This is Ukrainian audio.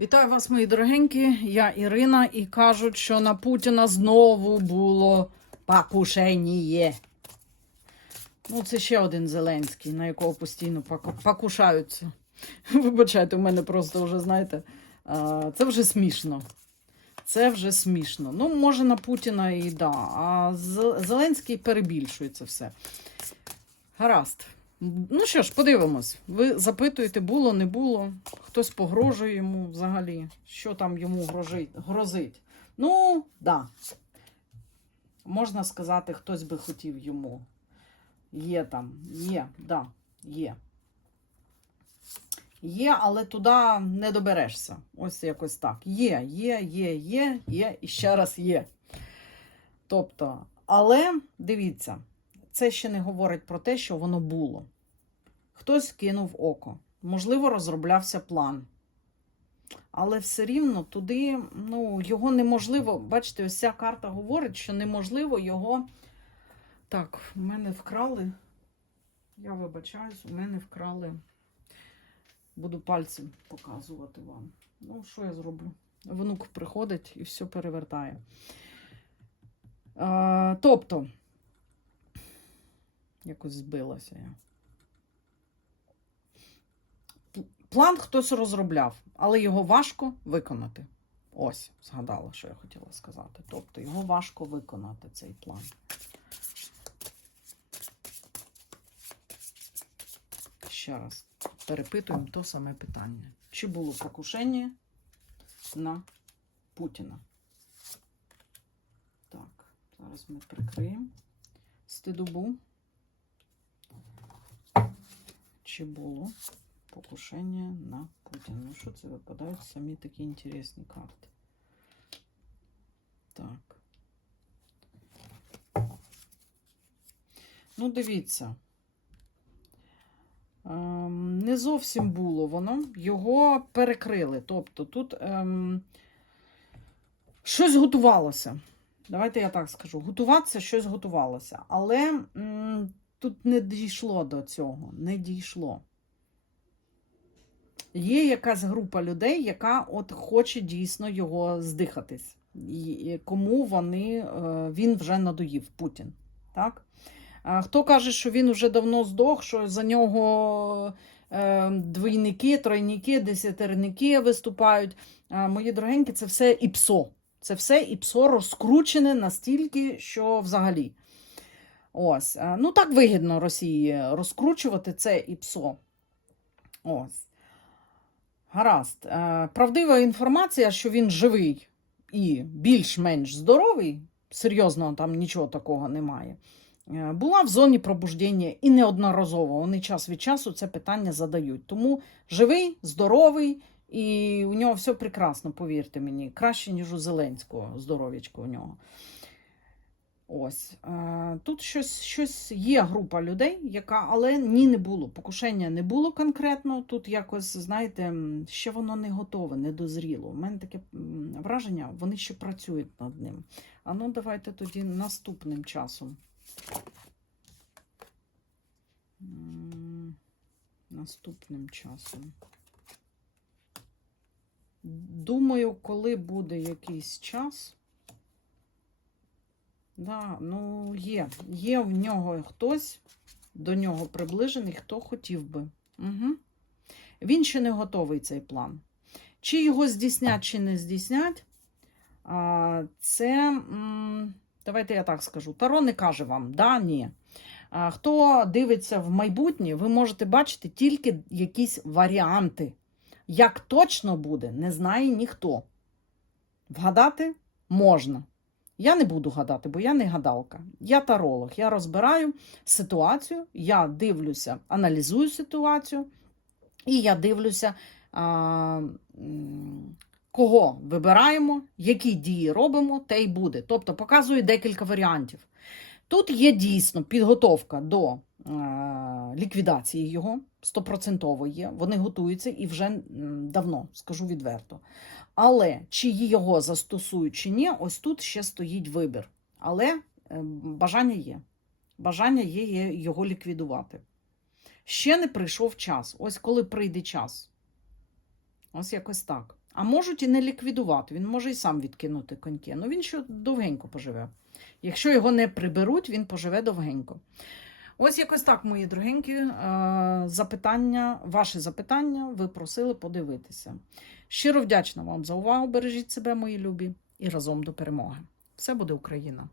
Вітаю вас, мої дорогенькі. Я Ірина, і кажуть, що на Путіна знову було покушення. Ну, це ще один Зеленський, на якого постійно покушаються. Вибачайте, у мене просто вже, знаєте, це вже смішно. Це вже смішно. Ну, може, на Путіна і да. А Зеленський перебільшує це все. Гаразд. Ну що ж, подивимось. Ви запитуєте, було, не було. Хтось погрожує йому взагалі, що там йому грозить. Ну, да. Можна сказати, хтось би хотів йому. Є там, є, да, є. Є, але туди не доберешся. Ось якось так. Є, є, є, є, є і ще раз є. Тобто, але дивіться, це ще не говорить про те, що воно було. Хтось кинув око. Можливо, розроблявся план. Але все рівно туди, ну, його неможливо. Бачите, ось ця карта говорить, що неможливо його. Так, у мене вкрали. Я вибачаюсь, у мене вкрали. Буду пальцем показувати вам. Ну, що я зроблю? Внук приходить і все перевертає. А, тобто, якось збилася я. План хтось розробляв, але його важко виконати. Ось, згадала, що я хотіла сказати. Тобто його важко виконати цей план. Ще раз перепитуємо то саме питання. Чи було покушення на Путіна? Так, зараз ми прикриємо стидобу. Чи було покушення на Путіна? Ну, що це випадають самі такі інтересні карти? Так. Ну, дивіться. Ем, не зовсім було воно, його перекрили. Тобто тут ем, щось готувалося. Давайте я так скажу. Готуватися щось готувалося. Але м, тут не дійшло до цього. Не дійшло. Є якась група людей, яка от хоче дійсно його здихатись. І, кому вони, е, він вже надоїв Путін. Так? Хто каже, що він вже давно здох, що за нього е, двійники, тройники, десятерники виступають. Мої дорогенькі, це все ІПСО. Це все ІПСО розкручене настільки, що взагалі. Ось. Е, Ну, так вигідно Росії розкручувати це ІПСО. Ось. Гаразд. Е, Правдива інформація, що він живий і більш-менш здоровий, серйозно там нічого такого немає. Е, Була в зоні пробуждення і неодноразово. Вони час від часу це питання задають. Тому живий, здоровий, і у нього все прекрасно, повірте мені. Краще, ніж у Зеленського здоров'ячко у нього. Ось. Е, Тут щось, щось є група людей, яка, але ні, не було. Покушення не було конкретно. Тут якось, знаєте, ще воно не готове, не дозріло. У мене таке враження, вони ще працюють над ним. А ну, давайте тоді наступним часом. Наступним часом. Думаю, коли буде якийсь час. Да, ну є. Є в нього хтось до нього приближений, хто хотів би. Угу. Він ще не готовий цей план. Чи його здійснять, чи не здійснять, це, давайте я так скажу, Таро не каже вам, да, ні. Хто дивиться в майбутнє, ви можете бачити тільки якісь варіанти. Як точно буде, не знає ніхто. Вгадати можна. Я не буду гадати, бо я не гадалка. Я таролог. Я розбираю ситуацію, я дивлюся, аналізую ситуацію, і я дивлюся, а, кого вибираємо, які дії робимо, те й буде. Тобто показую декілька варіантів. Тут є дійсно підготовка до ліквідації його, стопроцентово є. Вони готуються і вже давно, скажу відверто. Але чи його застосують чи ні, ось тут ще стоїть вибір. Але е, бажання є. Бажання є його ліквідувати. Ще не прийшов час. Ось коли прийде час. Ось якось так. А можуть і не ліквідувати. Він може і сам відкинути коньки. Ну він ще довгенько поживе. Якщо його не приберуть, він поживе довгенько. Ось якось так, мої дорогенькі, е, запитання, ваші запитання ви просили подивитися. Щиро вдячна вам за увагу. Бережіть себе, мої любі, і разом до перемоги. Все буде Україна!